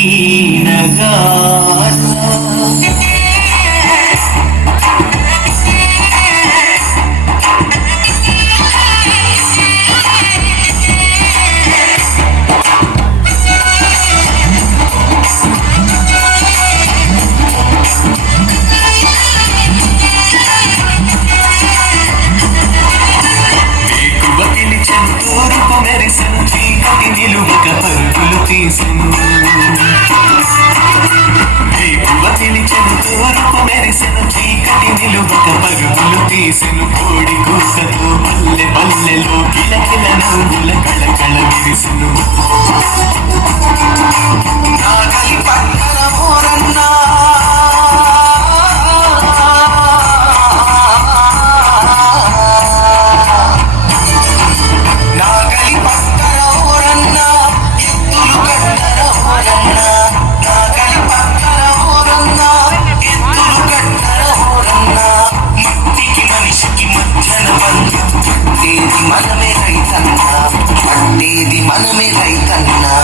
వీణగా నిలువక పరుగులు తీసెను పిలిచెను తూర్పు మెరిసెను చీకటి నిలువక పరుగులు తీసెను కోడి కూసతో పల్లె పల్లెలో కిలకిల నవ్వుల కళకళ విరిసెను నాగలి పక్కన మోరన్నా మనమే రైతన్నా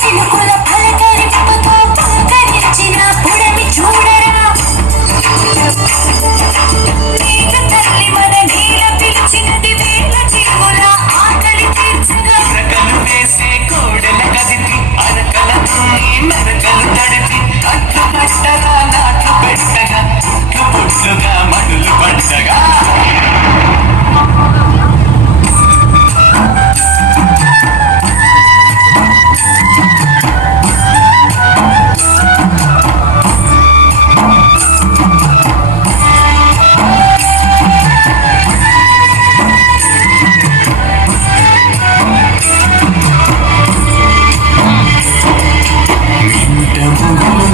చిలుకుల పలకరి పలకరించిన పుడమి చూడరా తల్లి మన నీల పిలిచినది వేల చిలుకుల ఆకలి తీర్చగా అరకలు వేసే కోడెల కదిపి అరకలతో మెరకలు తడిపి అట్లు పట్టగా నాట్లు పెట్టగా పుట్లు పుట్లుగా మడులు పడ్డగా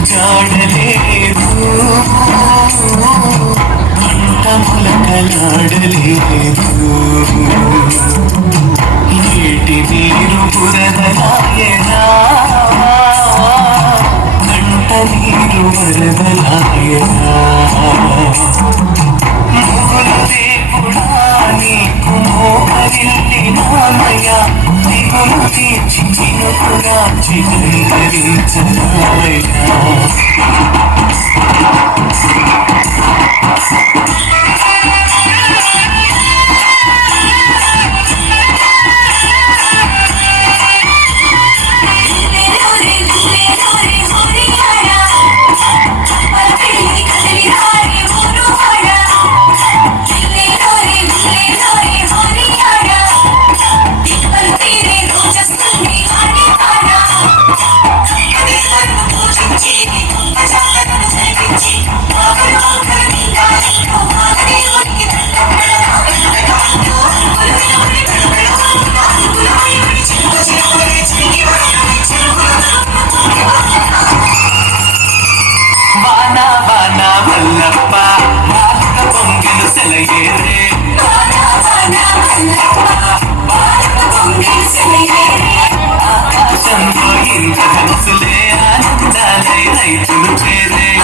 జాడలేదు కంఠములకలాడలేదు ఏటి నీరు బురదలాయనా కంట నీరు వరదలాయనా ముగులు దేవుడా నీకు మోకరిల్లి నామయ దిగులు తీర్చి చినుకుగా చిగురించనాయనా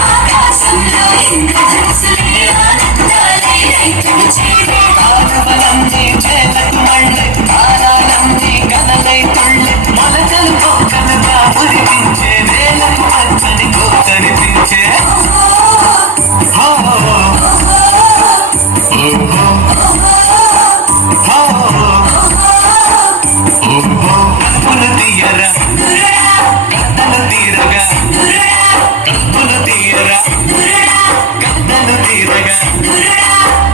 ఆకాశంలో ఇంద్రధనుసులే ఆనందాలై రైతులు చేరే కాలువలన్నీ చేలకు మళ్ళీ కాలాలన్నీ కనలై తుళ్ళి మొలకలు కోకలుగా మురిపించే నేలకు పచ్చని కోకనిపించే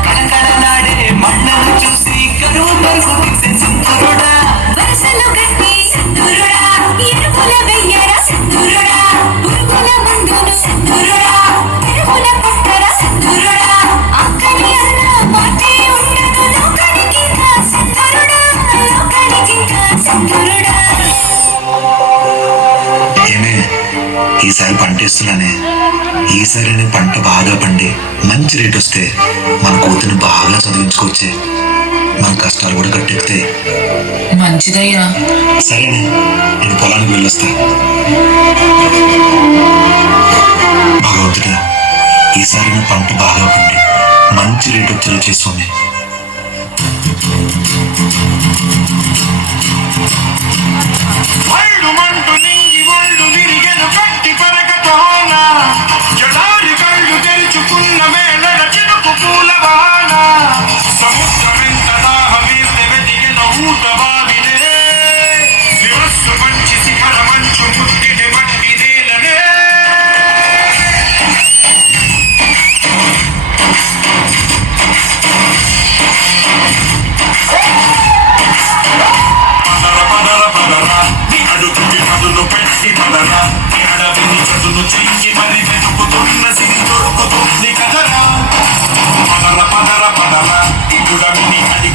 కడకడలాడే మన్నను చూసి కరువు పరుగు తీసే సింధురుడా వరసలు కట్టి సింధురుడా ఎరుపుల వెయ్యర సింధురుడా పురుగుల ముందును సింధురుడా ఎరుపుల పట్టర సింధురుడా అక్కని అన్న మాటే ఉండదు లోకానికి సింధురుడా లోకానికి సింధురుడా ఈసారి పంట వేస్తున్నానే ఈసారి పంట బాగా పండి మంచి రేట్ వస్తే మన కూతురిని బాగా చదివించుకోవచ్చే మన కష్టాలు కూడా కట్టెక్కుతాయి మంచిదయ్యా సరేనే నేను పొలానికి వెళ్ళొస్తా భగవంతుడా ఈసారి నా పంట బాగా పండి మంచి రేట్ వచ్చేలా చేస్తుంది వాళ్ళు మంటు నింగి వాళ్ళు విరి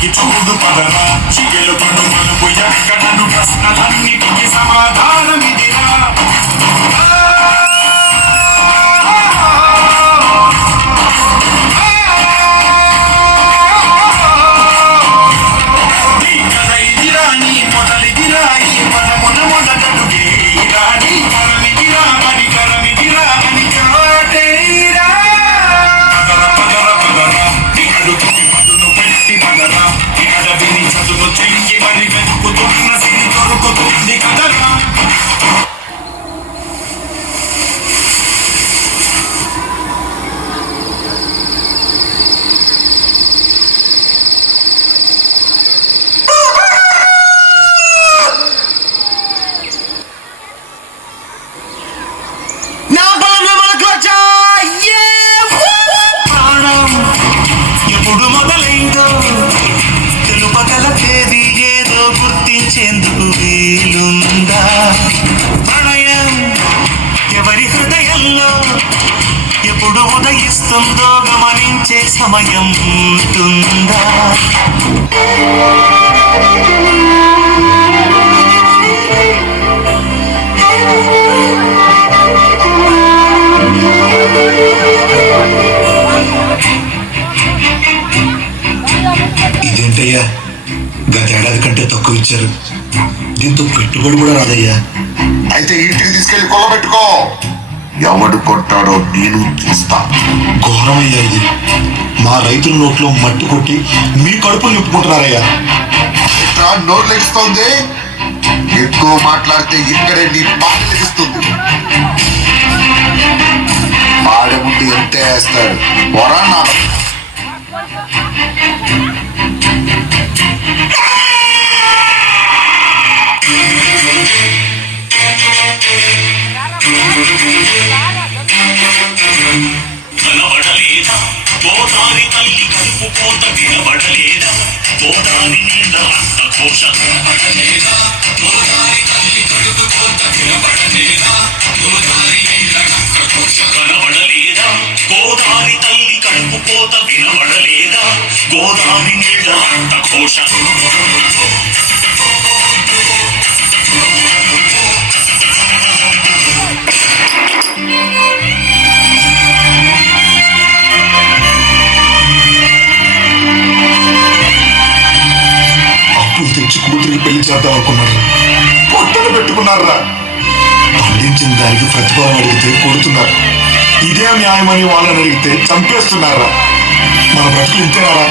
తిరిగి చూడు పదరా చిగలు పడు మనకు ఎక్కడను ప్రశ్నలన్నిటికీ సమాధానమిదిరా నీ కథ ఇదిరా నీ మొదలిదిరా ఈ పదమున మొదటడుగేరా నీ కరమిదిరా మరి కరమిదిరా అని చాటేరా పదర పదర పదర నీ అడుగుకి పదును పెట్టి పదరా నీ అడవిని చదును చెయ్యి మరి వెతుకుతున్న సిరి దొరుకుతుంది కదరా ప్రాణం ఎప్పుడు మొదలైందో తెలుపగలకేది ఏదో గుర్తించేందుకు వీలుందా ప్రణయం ఎవరి హృదయంలో ఎప్పుడు ఉదయిస్తుందో గమనించే సమయం ఉంటుందా ఇదేంటయ్యా గత ఏడాది కంటే తక్కువ ఇచ్చారు దీంతో పెట్టుబడి కూడా రాదయ్యా. అయితే ఇంటికి తీసుకెళ్లి కొల్లబెట్టుకో ఎవడు కొట్టాడో నేను చూస్తా. ఘోరమయ్యా ఇది. మా రైతుల నోట్లో మట్టి కొట్టి మీ కడుపులు నింపుకుంటున్నారయ్యా. ఇట్లా నోరు లెగిస్తోంది. ఎక్కువ మాట్లాడితే ఇక్కడే నీ బాధ లెగిస్తుంది. పాడే ముందు ఎంతే వేస్తాడు పొరా నా కనబడలేదా గోదారి తల్లి కడుపు కోత వినబడలేదా గోదారి నీళ్ళ రక్త ఘోష కనబడలేదా గోదారి తల్లి కడుపు కోత వినబడలేదా గోదారి నీళ్ళ రక్త ఘోష కనబడలేదా గోదారి తల్లి కడుపు కోత వినబడలేదా గోదారి నీళ్ళ రక్త ఘోష అప్పులు తెచ్చి కూతురికి పెళ్లి చేద్దాం అనుకున్నారు. పొట్టలు పెట్టుకున్నారా? పండించిన దానికి ప్రతిఫలం అడిగితే కొడుతున్నారు. ఇదే న్యాయమని వాళ్ళని అడిగితే చంపేస్తున్నారా? మన బ్రతుకులు ఇంతేనారా?